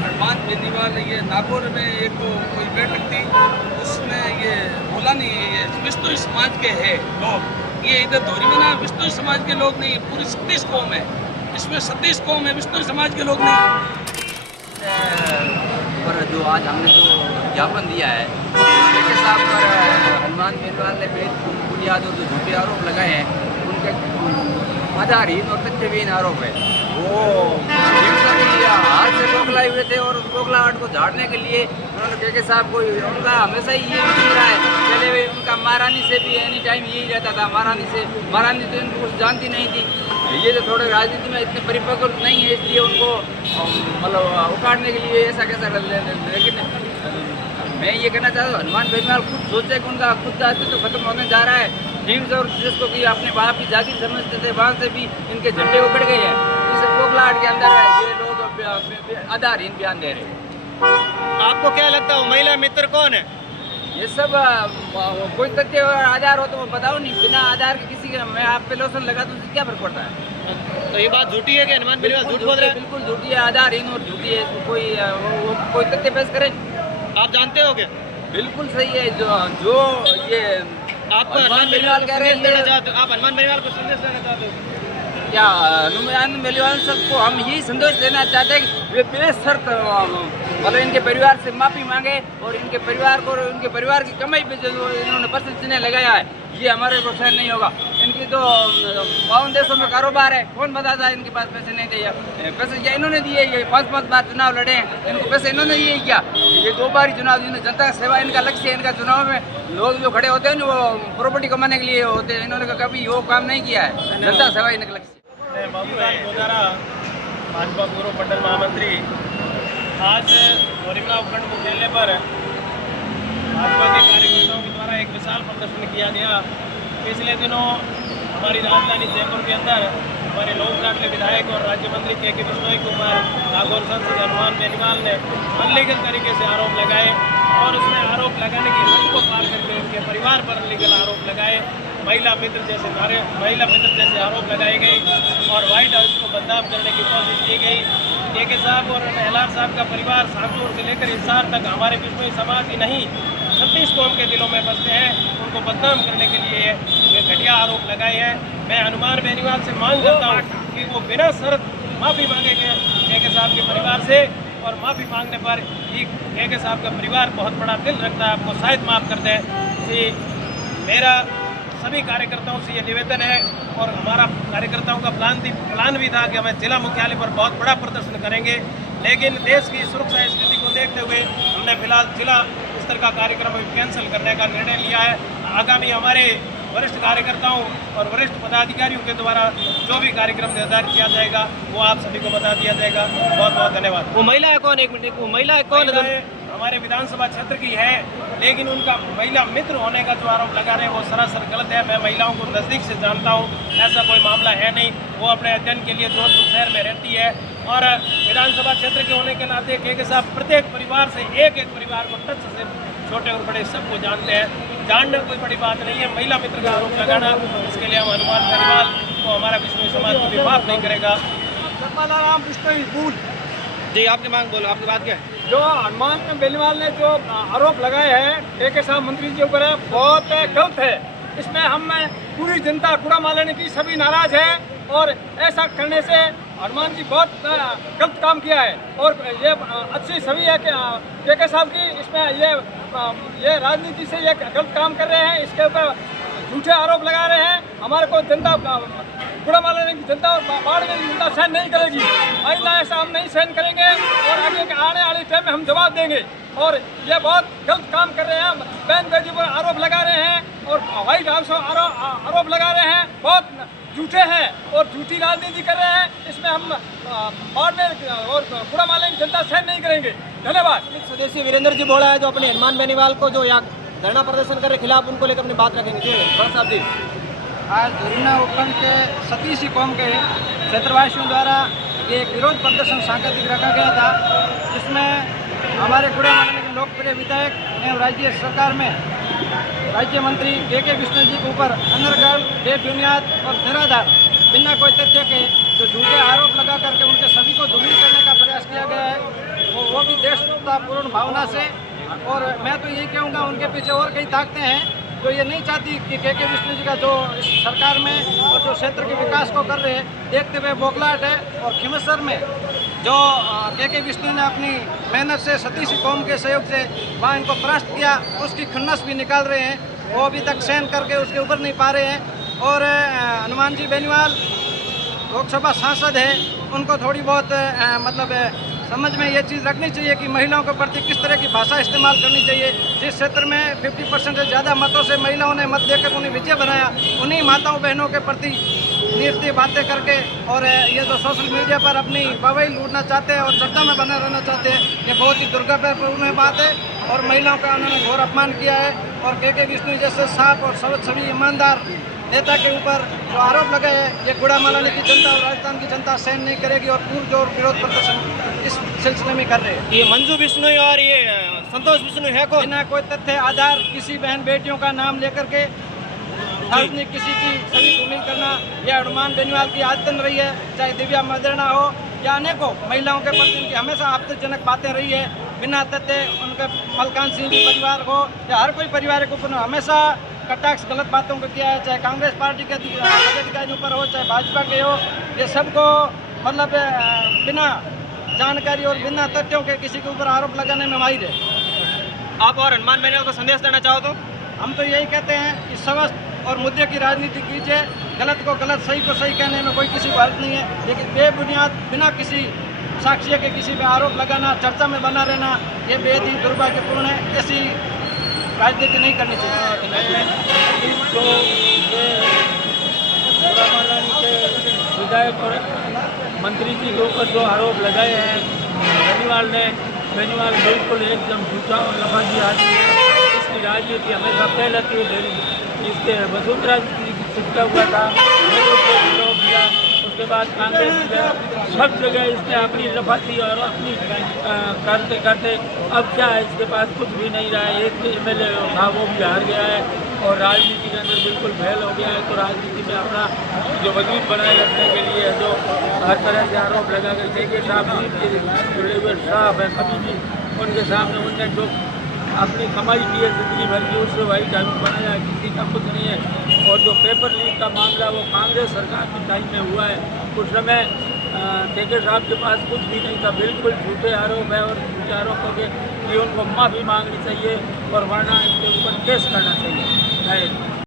हनुमान बेनीवाल ये नागौर में एक कोई बैठक थी, उसमें ये बोला नहीं ये विष्णु समाज के है लोग, ये इधर धोरी में ना विष्णु समाज के लोग नहीं, पूरी 36 कौम है, इसमें 36 कौम है, विष्णु समाज के लोग नहीं। पर जो आज हमने जो ज्ञापन दिया है उसके साथ पर हनुमान बेनीवाल ने बेबुनियाद और जो झूठे आरोप लगाए हैं उनके आधारहीन और तथ्यहीन आरोप है। वो हाथ से बौखलाए हुए थे और उस बौखलाहट को झाड़ने के लिए उन्होंने के साहब को उनका हमेशा ही ये मिल रहा है। पहले वे उनका महारानी से भी एनी टाइम यही रहता था, महारानी तो इनको कुछ जानती नहीं थी। ये तो थोड़े राजनीति में इतने परिपक्व नहीं है, इसलिए उनको मतलब उखाड़ने के लिए ऐसा कैसा कर ले। लेकिन मैं ये कहना चाहता हूँ हनुमान बेनीवाल खुद सोचे कि उनका खुद का अस्तित्व खत्म होने जा रहा है। टीम्स और जिसको कि अपने बाप की जागीर समझते थे वहाँ से भी इनके झंडे उखड़ गए हैं। इस बौखलाहट के अंदर ये लोग आधारहीन बयान दे रहे हैं। आपको क्या लगता है महिला मित्र कौन है? ये सब कोई तथ्य और आधार हो तो वो बताओ नहीं, बिना आधार के किसी का मैं आप पे लोशन लगा दूँ उससे क्या फर्क पड़ता है? तो ये बात झूठी है कि हनुमान बेनीवाल झूठ बोल रहे हैं? बिल्कुल झूठी है, आधारहीन और झूठी है। कोई तथ्य पेश करे। आप जानते हो क्या? बिल्कुल सही है। जो ये आपको हनुमान बेनीवाल कह रहे हैं, आप हनुमान बेनीवाल को संदेश देना चाहते हो क्या? हनुमान बेनीवाल सबको हम यही संदेश देना चाहते हैं कि वे बेशर्त मतलब इनके परिवार से माफ़ी मांगे और इनके परिवार को उनके परिवार की कमाई पे जो इन्होंने पसंद चिन्ह लगाया है ये हमारे को सहन नहीं होगा। इनकी तो 52 देशों में कारोबार है, कौन बताता है इनके पास पैसे नहीं दिए? पैसे क्या इन्होंने दिए? ये 5-5 बार चुनाव लड़े हैं, इनको पैसे इन्होंने दिए क्या? ये 2 बार ही चुनाव दिए। जनता का सेवा इनका लक्ष्य है। इनका चुनाव में लोग जो खड़े होते हैं ना वो प्रॉपर्टी कमाने के लिए होते हैं, इन्होंने कभी वो काम नहीं किया है। जनता सेवा इनका लक्ष्य। बाबूलाल गोदारा भाजपा पूर्व मंडल महामंत्री आज गोरिमला उपखंड मुख्यालय पर भाजपा के कार्यकर्ताओं के द्वारा एक विशाल प्रदर्शन किया गया। पिछले दिनों हमारी राजधानी जयपुर के अंदर हमारे लोक लाडले विधायक और राज्य मंत्री के बिश्नोई के ऊपर नागौर सांसद हनुमान बेनीवाल ने अनलीगल तरीके से आरोप लगाए और उसमें आरोप लगाने की हद को पार करके उनके परिवार पर अनलीगल आरोप लगाए। महिला मित्र जैसे आरोप लगाए गए और व्हाइट हाउस को बदनाम करने की कोशिश की गई। के साहब और एलआर साहब का परिवार सांचौर से लेकर हिसार तक हमारे बिश्नोई समाज ही नहीं 36 कौम के दिलों में बसते हैं, उनको बदनाम करने के लिए वे घटिया आरोप लगाए हैं। मैं हनुमान बेनीवाल से मांग करता हूँ कि वो बिना शर्त माफ़ी मांगे के साहब के परिवार से, और माफ़ी मांगने पर के साहब का परिवार बहुत बड़ा दिल रखता है, आपको शायद माफ़ कर दें। मेरा सभी कार्यकर्ताओं से ये निवेदन है और हमारा कार्यकर्ताओं का प्लान भी था कि हमें जिला मुख्यालय पर बहुत बड़ा प्रदर्शन करेंगे, लेकिन देश की सुरक्षा स्थिति को देखते हुए हमने फिलहाल जिला स्तर का कार्यक्रम कैंसिल करने का निर्णय लिया है। आगामी हमारे वरिष्ठ कार्यकर्ताओं और वरिष्ठ पदाधिकारियों के द्वारा जो भी कार्यक्रम निर्धारित किया जाएगा वो आप सभी को बता दिया जाएगा। बहुत बहुत धन्यवाद। वो महिला है कौन? एक मिनट, वो महिला है कौन? हमारे विधानसभा क्षेत्र की है, लेकिन उनका महिला मित्र होने का जो आरोप लगा रहे हैं वो सरासर गलत है। मैं महिलाओं को नज़दीक से जानता हूँ, ऐसा कोई मामला है नहीं। वो अपने अध्ययन के लिए जोधपुर शहर में रहती है और विधानसभा क्षेत्र के होने के नाते के साहब प्रत्येक परिवार से एक परिवार को टच से छोटे और बड़े सबको जानते हैं। जानना कोई बड़ी बात नहीं है। महिला मित्र का आरोप लगाना, इसके लिए हम हनुमान बेनीवाल को हमारा बिश्नोई समाज कभी माफ नहीं करेगा। जी आपकी मांग बोलो, आपकी बात क्या है? जो हनुमान बेनीवाल ने जो आरोप लगाए हैं के साहब मंत्री जी ऊपर है बहुत गलत है। इसमें हम पूरी जनता कूड़ा मारने की सभी नाराज है और ऐसा करने से हनुमान जी बहुत गलत काम किया है और ये अच्छी छवि है के साहब की। इसमें ये राजनीति से ये गलत काम कर रहे हैं, इसके ऊपर झूठे आरोप लगा रहे हैं। हमारे को जनता कूड़ा मारने की जनता और बाढ़ में जनता सहन नहीं करेगी। आइंदा ऐसा हम नहीं सहन करेंगे और आने वाले टाइम में हम जवाब देंगे। और ये बहुत गलत काम कर रहे हैं, बहनबाजी पर आरोप लगा रहे हैं और व्हाइट हाउस आरोप लगा रहे हैं, बहुत झूठे हैं और झूठी राजनीति कर रहे हैं। इसमें हम बाढ़ में और कूड़ा मारने की जनता सहन नहीं करेंगे। धन्यवाद। स्वदेशी वीरेंद्र जी बोला है जो अपने हनुमान बेनीवाल को जो यहाँ धरना प्रदर्शन कर रहे खिलाफ, उनको लेकर अपनी बात रखेंगे। साहब जी, आज धोरीना उपखंड के 37 कौम के क्षेत्रवासियों द्वारा एक विरोध प्रदर्शन सांकेतिक रखा गया था, जिसमें हमारे कूड़ा मारने के लोकप्रिय विधायक एवं राज्य सरकार में राज्य मंत्री के बिश्नोई जी के ऊपर अनर्गल, बेबुनियाद और निराधार बिना कोई तथ्य के जो झूठे आरोप लगा करके उनके भावना से। और मैं तो यही कहूँगा उनके पीछे और कई ताकतें हैं जो ये नहीं चाहती कि के विष्णु जी का जो इस सरकार में और जो क्षेत्र के विकास को कर रहे हैं देखते हुए बौखलाहट है। और खिमसर में जो के विष्णु ने अपनी मेहनत से सतीसी कौम के सहयोग से वहाँ इनको परास्त किया, उसकी खुन्नस भी निकाल रहे हैं, वो अभी तक सहन करके उसके ऊपर नहीं पा रहे हैं। और हनुमान जी बेनीवाल लोकसभा सांसद है, उनको थोड़ी बहुत मतलब समझ में ये चीज़ रखनी चाहिए कि महिलाओं के प्रति किस तरह की भाषा इस्तेमाल करनी चाहिए। जिस क्षेत्र में 50% से ज़्यादा मतों से महिलाओं ने मत देकर उन्हें विजय बनाया, उन्हीं माताओं बहनों के प्रति निर्दयी बातें करके और ये जो सोशल मीडिया पर अपनी वाहवाही लूटना चाहते हैं और चर्चा में बने रहना चाहते हैं, ये बहुत ही दुर्भाग्यपूर्ण बात है। और महिलाओं का उन्होंने घोर अपमान किया है। और के विष्णु जैसे साफ और सभी ईमानदार नेता के ऊपर जो आरोप लगाए हैं, ये गुड़ामालानी की जनता और राजस्थान की जनता सहन नहीं करेगी और पुरजोर विरोध प्रदर्शन इस सिलसिले में कर रहे हैं। ये मंजू बिश्नोई और ये संतोष बिश्नोई है कौन? बिना कोई तथ्य आधार किसी बहन बेटियों का नाम लेकर के सार्वजनिक किसी की छवि धूमिल करना यह हनुमान बेनीवाल की आदत रही है। चाहे दिव्या मदेरणा हो या अनेकों महिलाओं के प्रति उनकी हमेशा आपत्तिजनक बातें रही है। बिना तथ्य उनके मलकान सिंह जी परिवार हो या हर कोई परिवार को हमेशा कटाक्ष गलत बातों को किया है, चाहे कांग्रेस पार्टी के अधिकारियों पर हो चाहे भाजपा के हो। ये सबको मतलब बिना जानकारी और बिना तथ्यों के किसी के ऊपर आरोप लगाने में माहिर है। आप और हनुमान बेनीवाल को संदेश देना चाहो तो? हम तो यही कहते हैं कि स्वस्थ और मुद्दे की राजनीति कीजिए, गलत को गलत, सही को सही कहने में कोई किसी को अर्थ नहीं है। लेकिन बेबुनियाद बिना किसी साक्ष्य के किसी पे आरोप लगाना, चर्चा में बना रहना, ये बेहद ही दुर्भाग्यपूर्ण है। ऐसी राजनीति नहीं करनी चाहिए। के विधायक और मंत्री जी के ऊपर जो आरोप लगाए हैं बेनीवाल बिल्कुल एकदम झूठा और लफाजी आदमी है। इसकी राजनीति हमेशा फैलती है। इसके वसुंधरा जी चिपका हुआ था, उसको विरोध किया, उसके बाद कांग्रेस गया, सब जगह इसने अपनी लफाजी और अपनी करते करते अब क्या है, इसके पास कुछ भी नहीं रहा है। एक MLA था वो भी हार गया है और राजनीति के अंदर बिल्कुल फेल हो गया है। तो राजनीति में अपना जो वजूद बनाए रखने के लिए जो हर तरह के आरोप लगा कर के साहब जुड़े हुए साहब हैं, कभी भी उनके सामने उनने जो अपनी कमाई की है जिंदगी भर की, उससे वही कानून बनाया, किसी का कुछ नहीं है। और जो पेपर लीक का मामला वो कांग्रेस सरकार के टाइम में हुआ है, उस समय के साहब के पास कुछ भी नहीं था। बिल्कुल झूठे आरोप है और झूठे आरोपों के लिए उनको माफ़ी मांगनी चाहिए और वरना इनके ऊपर केस करना चाहिए।